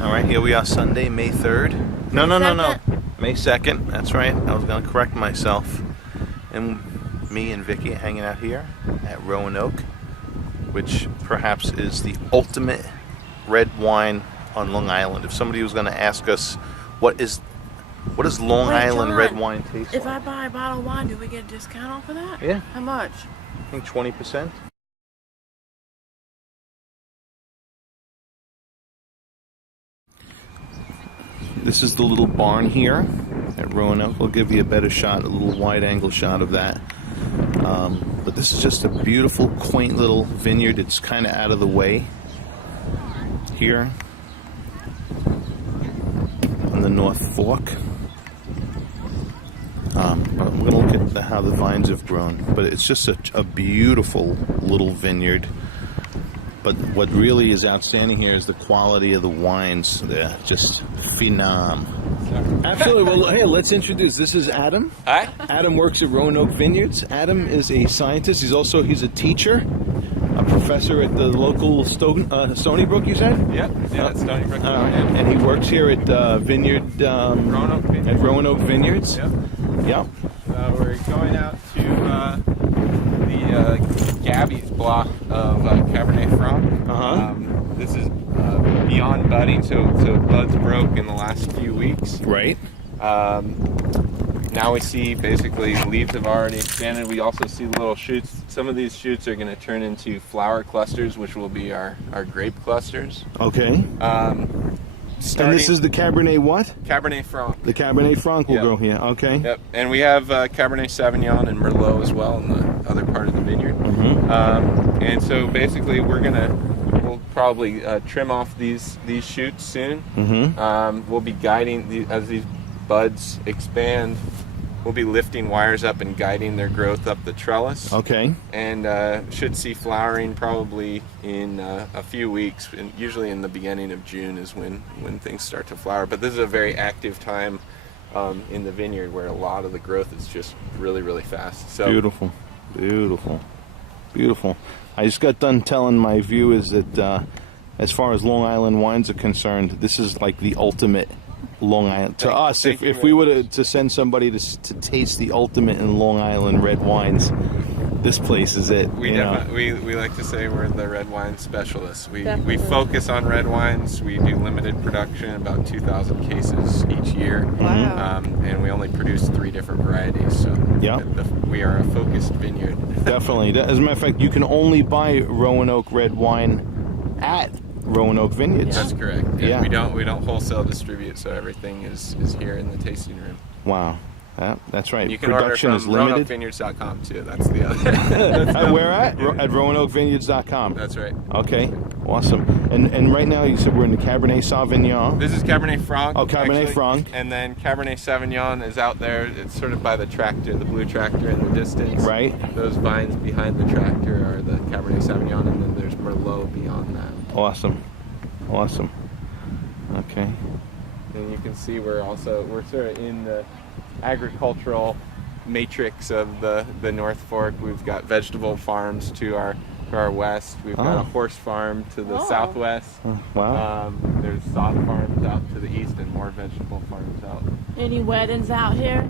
All right, here we are, Sunday, May 3rd. No. May 2nd, that's right. I was going to correct myself. And me and Vicky are hanging out here at Roanoke, which perhaps is the ultimate red wine on Long Island. If somebody was going to ask us, what does Long Island red wine taste like? If I buy a bottle of wine, do we get a discount off of that? Yeah. How much? I think 20%. This is the little barn here at Roanoke. We'll give you a better shot, a little wide-angle shot of that. But this is just a beautiful, quaint little vineyard. It's kind of out of the way here on the North Fork. But we're going to look at how the vines have grown. But it's just a beautiful little vineyard. But what really is outstanding here is the quality of the wines. They're just phenom. Absolutely. Well, hey, let's introduce. This is Adam. Hi. Adam works at Roanoke Vineyards. Adam is a scientist. He's a teacher, a professor at the local Stony Brook, you said? Yeah, that's Stony Brook. And he works here at Roanoke Vineyards. At Roanoke Vineyards. Yep. Yeah. We're going out to the Gabby's block of Cabernet Franc. This is beyond budding, so buds broke in the last few weeks. Right. Now we see basically leaves have already expanded. We also see little shoots. Some of these shoots are going to turn into flower clusters, which will be our grape clusters. Okay. And this is the Cabernet what? Cabernet Franc. The Cabernet Franc will go here. Okay. Yep. And we have Cabernet Sauvignon and Merlot as well in the other part of the vineyard. And so basically we'll probably trim off these shoots soon. We'll be guiding as these buds expand. We'll be lifting wires up and guiding their growth up the trellis. Okay. And should see flowering probably in a few weeks. And usually in the beginning of June is when things start to flower. But this is a very active time in the vineyard where a lot of the growth is just really, really fast. So beautiful, beautiful, beautiful. I just got done telling my viewers that as far as Long Island wines are concerned, this is like the ultimate Long Island. To us, if we were to send somebody to taste the ultimate in Long Island red wines, this place is it. We like to say we're the red wine specialists. We focus on red wines. We do limited production, about 2,000 cases each year. Wow. And we only produce 3 different varieties. So we are a focused vineyard. Definitely. As a matter of fact, you can only buy Roanoke red wine at Roanoke Vineyards. That's correct. Yeah. We don't wholesale distribute, so everything is here in the tasting room. Wow. That's right. And you can Production order from RoanokeVineyards.com too. That's the other. Where at? At RoanokeVineyards.com. That's right. Okay. Awesome. And right now you said we're in the Cabernet Sauvignon. This is Cabernet Franc. Oh, Cabernet Franc. And then Cabernet Sauvignon is out there. It's sort of by the tractor, the blue tractor in the distance. Right. Those vines behind the tractor are the Cabernet Sauvignon, and then there's Merlot beyond that. Awesome. Okay. And you can see we're sort of in the agricultural matrix of the North Fork. We've got vegetable farms to our west. We've got a horse farm to the southwest. Wow. There's sod farms out to the east and more vegetable farms out. Any weddings out here?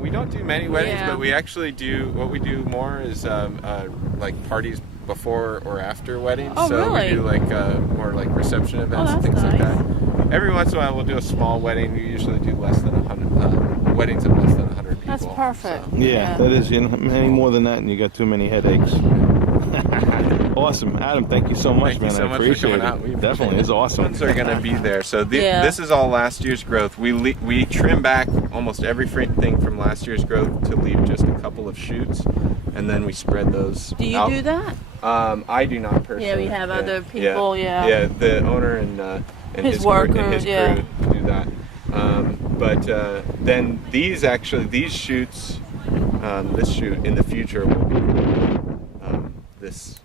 We don't do many weddings, but we actually do. What we do more is like parties before or after weddings. Oh, so really? we do like more like reception events and things like that. Every once in a while we'll do a small wedding. We usually do less than 100 weddings of less than 100 people. That's perfect. So. Yeah, that is. Any more than that, and you got too many headaches. Awesome, Adam. Thank you so much, man. I appreciate it. Definitely, it's awesome. Ones are going to be there. So this is all last year's growth. We trim back almost everything from last year's growth to leave just a couple of shoots, and then we spread those. Do you do that? I do not personally. Yeah, we have other people. Yeah, the owner and his workers and his crew do that. But then these shoots, this shoot in the future will be this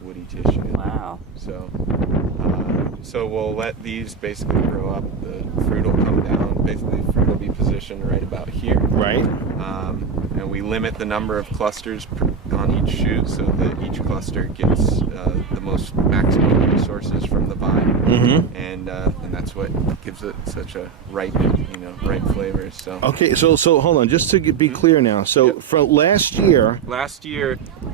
woody tissue. Wow. So we'll let these basically grow up. The fruit will come down. Basically, the fruit will be positioned right about here. Right. And we limit the number of clusters on each shoot so that each cluster gets the most maximum resources from the vine. and that's what gives it such a ripe, ripe flavor. So Okay, so hold on, just to be clear now. So from last year,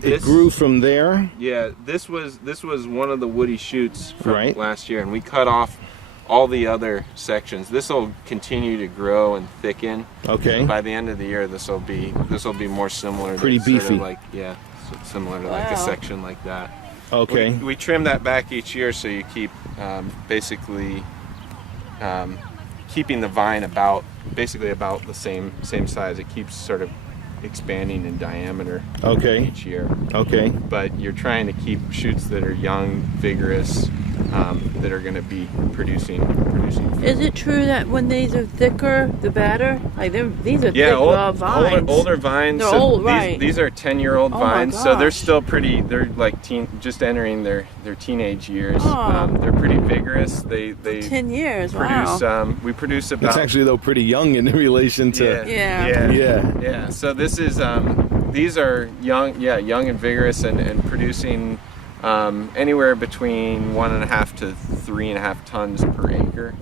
this it grew from there. Yeah, this was one of the woody shoots from Right. last year, and we cut off all the other sections. This will continue to grow and thicken. Okay. And by the end of the year, this will be more similar. Pretty to sort of beefy. like similar to like a section like that. Okay. We trim that back each year, so you keep basically keeping the vine about the same size. It keeps sort of expanding in diameter each year. Okay. But you're trying to keep shoots that are young, vigorous, that are going to be producing fruit. Is it true that when these are thicker, the better? Like these are thick vines. Older vines. They're old, right? These are 10-year-old Oh my vines, so they're gosh. still pretty. They're like just entering their teenage years. Oh. They're pretty vigorous. They 10 years. produce. Wow. We produce about. It's actually though pretty young in relation to. Yeah. So this is. These are young and vigorous, and producing anywhere between 1.5 to 3.5 tons per acre.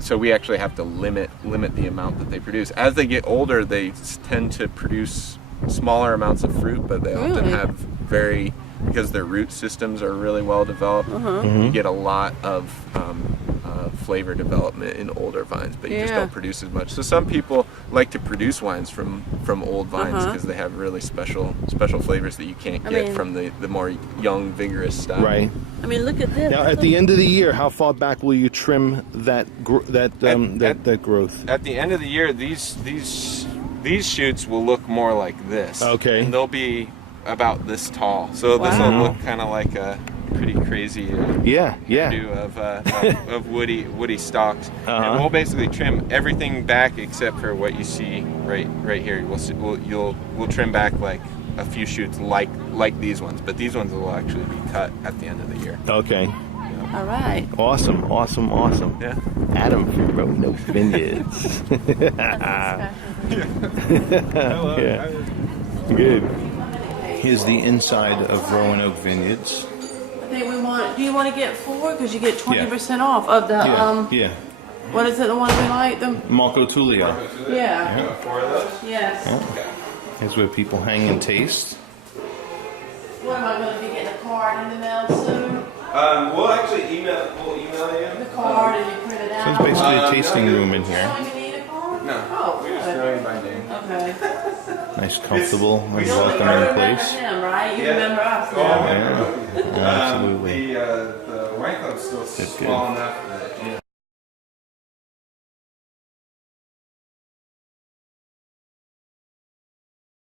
So we actually have to limit the amount that they produce. As they get older, they tend to produce smaller amounts of fruit, but they often have because their root systems are really well developed. You get a lot of flavor development in older vines, but you just don't produce as much. So some people like to produce wines from old vines because they have really special flavors that you can't get from the more young, vigorous stuff. Right. I mean, look at this. Now, at the end of the year, how far back will you trim that growth? At the end of the year, these shoots will look more like this. Okay. And they'll be about this tall. So this will look kind of like a pretty crazy do of woody stalks. And we'll basically trim everything back except for what you see right here. We'll trim back like a few shoots like these ones, but these ones will actually be cut at the end of the year. Okay. All right. Awesome. Yeah. Adam from Roanoke Vineyards. Yeah. Good. Here's the inside of Roanoke Vineyards. I think we want. Do you want to get 4? Because you get 20% off of the Yeah. What is it? The one we like? The Marco Tullio. yeah. 4 of those? Yes. Yeah. Here's where people hang and taste. What am I going to be getting a card in the mail soon? We'll actually email you. The card and you print it So out. it's basically a tasting room in here. Oh, you need a card? No. Oh, We just good. know you by name. Okay. Nice, comfortable, and You welcoming remember place. him, right? You Yeah. remember us Oh, now. Yeah. Absolutely. The wine club's still It's small good. enough that